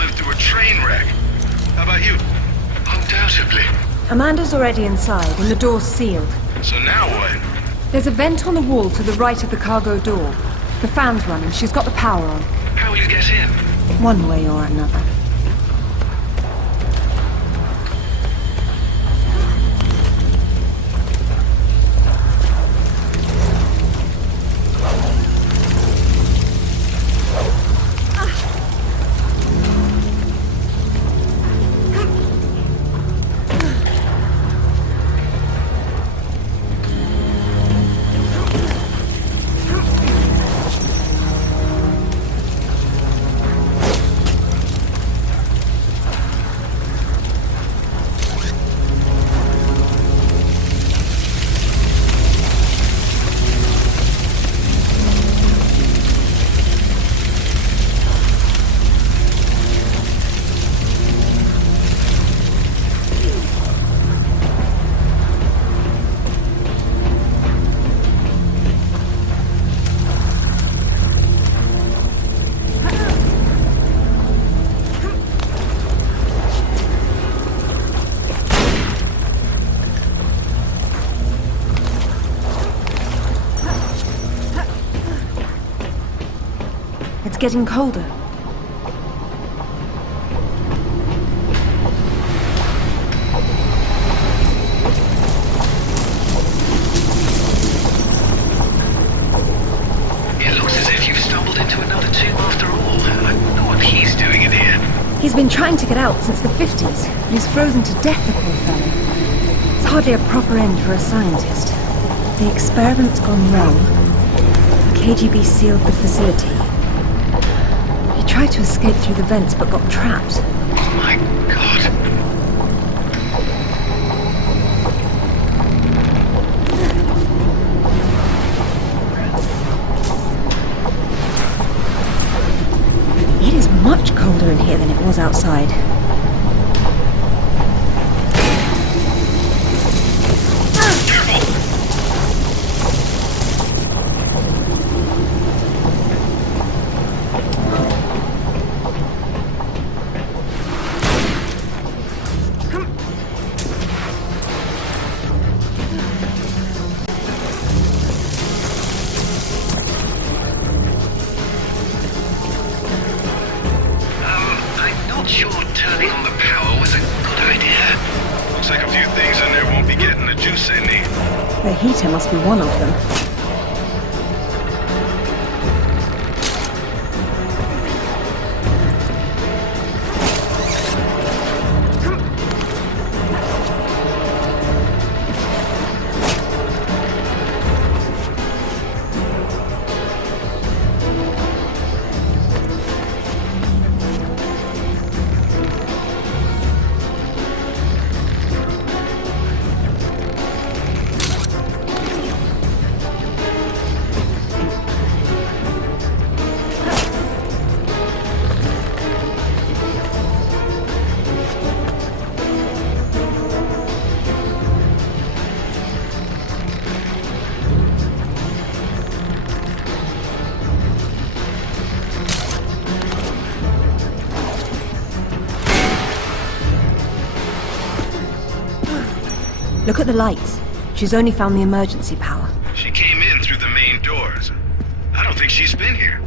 lived through a train wreck. How about you? Undoubtedly. Amanda's already inside, and the door's sealed. So now what? There's a vent on the wall to the right of the cargo door. The fan's running. She's got the power on. How will you get in? One way or another. It's getting colder. It looks as if you've stumbled into another tomb after all. I wonder what he's doing in here. He's been trying to get out since the 50s. He's frozen to death, the poor fellow. It's hardly a proper end for a scientist. The experiment's gone wrong. The KGB sealed the facility. He tried to escape through the vents, but got trapped. Oh my God. It is much colder in here than it was outside. Sure, turning on the power was a good idea. Looks like a few things in there won't be getting the juice they need. The heater must be one of them. Look at the lights. She's only found the emergency power. She came in through the main doors. I don't think she's been here.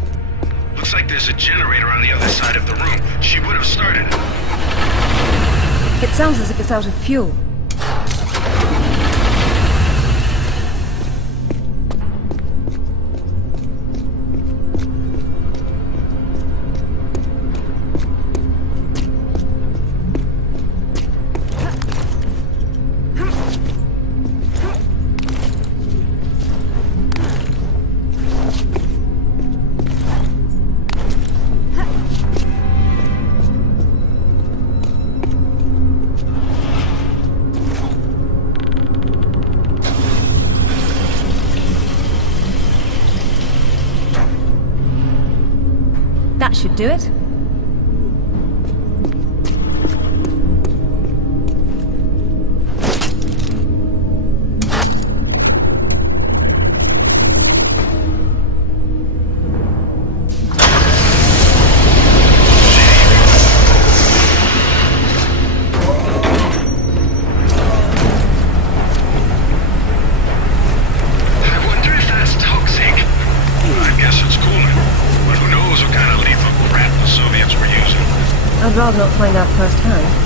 Looks like there's a generator on the other side of the room. She would have started it. It sounds as if it's out of fuel. That should do it. rather not find out firsthand.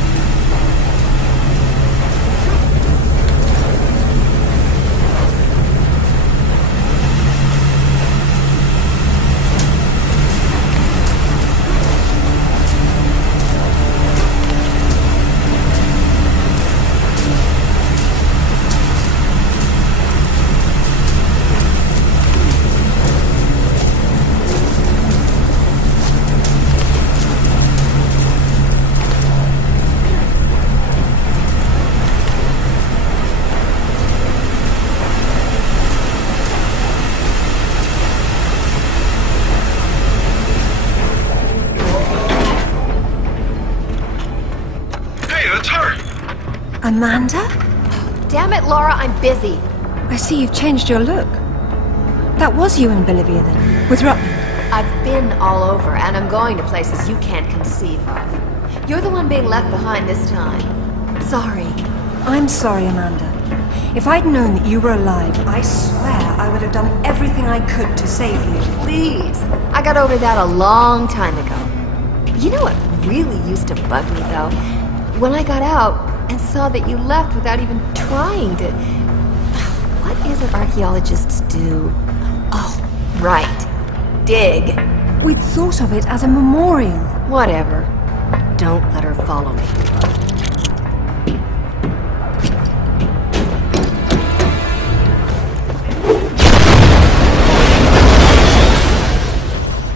Amanda? Damn it, Lara, I'm busy. I see you've changed your look. That was you in Bolivia then, with Rutland. I've been all over, and I'm going to places you can't conceive of. You're the one being left behind this time. Sorry. I'm sorry, Amanda. If I'd known that you were alive, I swear I would have done everything I could to save you. Please. I got over that a long time ago. You know what really used to bug me, though? When I got out and saw that you left without even trying to... What is it archaeologists do? Oh, right. Dig. We'd thought of it as a memorial. Whatever. Don't let her follow me.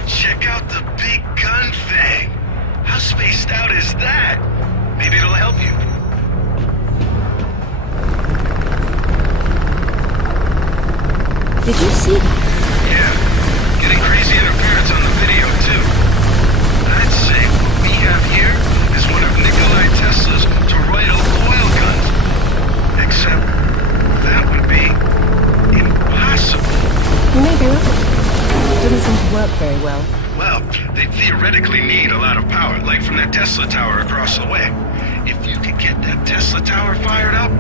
Check out the big gun thing. How spaced out is that? Maybe it'll help you. Did you see that? Yeah. Getting crazy interference on the video, too. I'd say what we have here is one of Nikolai Tesla's toroidal coil guns. Except that would be impossible. You may be right. It doesn't seem to work very well. Well, they theoretically need a lot of power, like from that Tesla tower across the way. If you could get that Tesla tower fired up,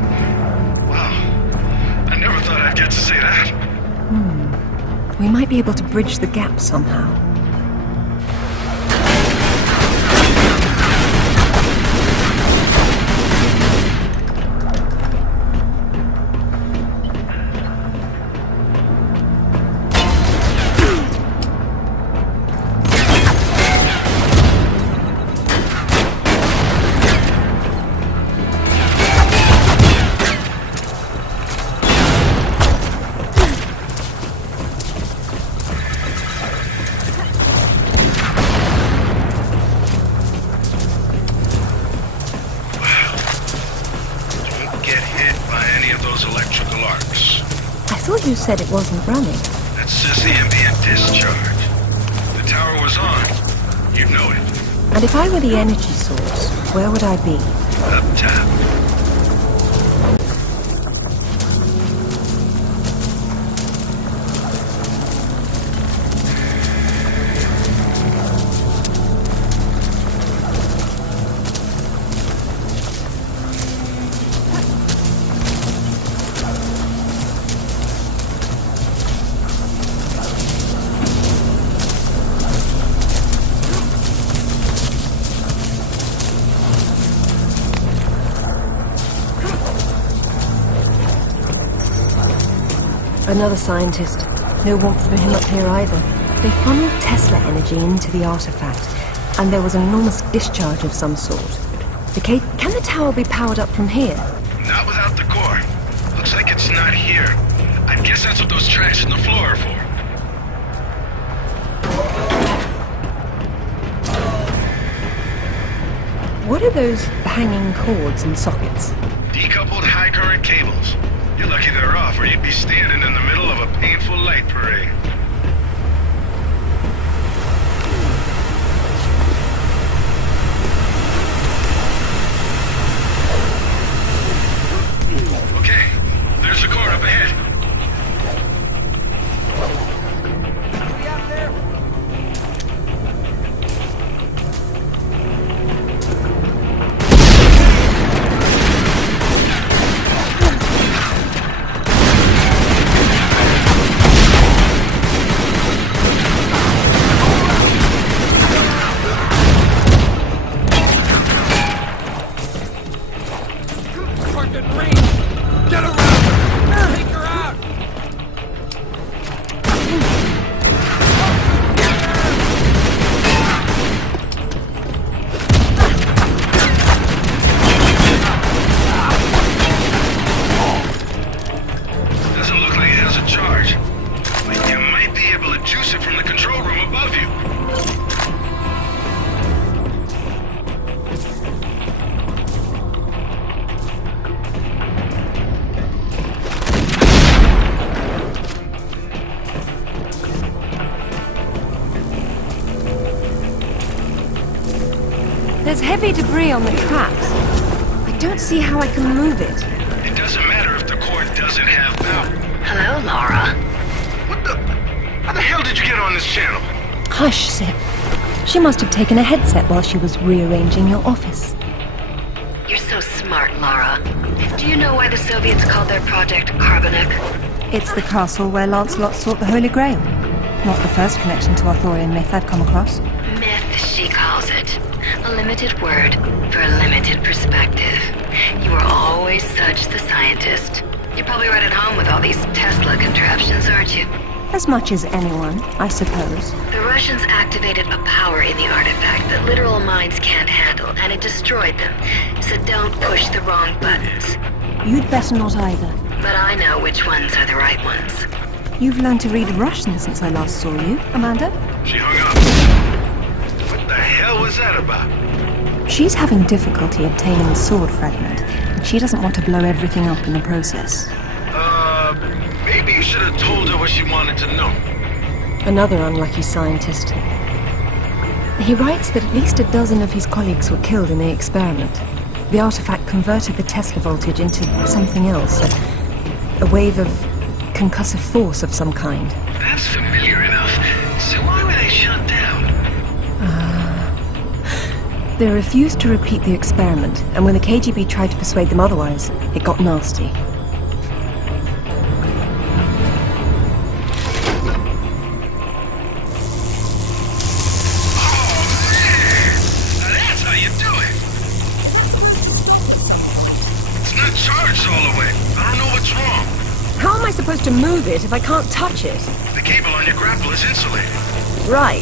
wow. I never thought I'd get to say that. We might be able to bridge the gap somehow. You said it wasn't running. That's just ambient discharge. The tower was on. You'd know it. And if I were the energy source, where would I be? Up top. Another scientist. No warmth for him up here either. They funneled Tesla energy into the artifact, and there was an enormous discharge of some sort. Can the tower be powered up from here? Not without the core. Looks like it's not here. I guess that's what those tracks in the floor are for. What are those hanging cords and sockets? Decoupled high current cables. You're lucky they're off, or you'd be standing in the middle of a painful light parade. Okay, there's the core up ahead. There's heavy debris on the tracks. I don't see how I can move it. It doesn't matter if the core doesn't have power. Hello, Lara. What the? How the hell did you get on this channel? Hush, Sip. She must have taken a headset while she was rearranging your office. You're so smart, Lara. Do you know why the Soviets called their project Carbonic? It's the castle where Lancelot sought the Holy Grail. Not the first connection to Arthurian myth I've come across. Myth, she calls it. A limited word for a limited perspective. You are always such the scientist. You're probably right at home with all these Tesla contraptions, aren't you? As much as anyone, I suppose. The Russians activated a power in the artifact that literal minds can't handle, and it destroyed them. So don't push the wrong buttons. You'd better not either. But I know which ones are the right ones. You've learned to read Russian since I last saw you, Amanda. She hung up. What the hell was that about? She's having difficulty obtaining the sword fragment, and she doesn't want to blow everything up in the process. Maybe you should have told her what she wanted to know. Another unlucky scientist. He writes that at least a dozen of his colleagues were killed in the experiment. The artifact converted the Tesla voltage into something else, a wave of concussive force of some kind. That's familiar enough. So why were they shut down? They refused to repeat the experiment, and when the KGB tried to persuade them otherwise, it got nasty. Charged all the way. I don't know what's wrong. How am I supposed to move it if I can't touch it? The cable on your grapple is insulated. Right.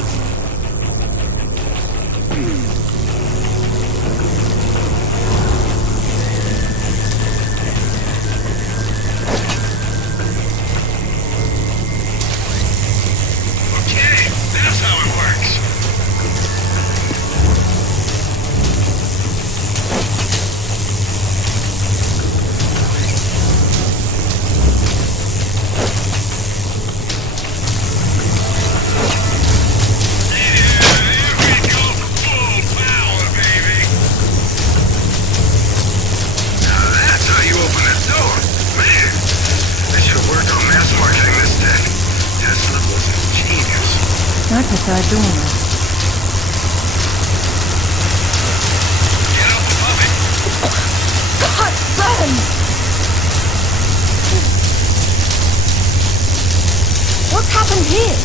Okay, that's how it works. I prefer doorknob. Get up above it. God, burns! What's happened here?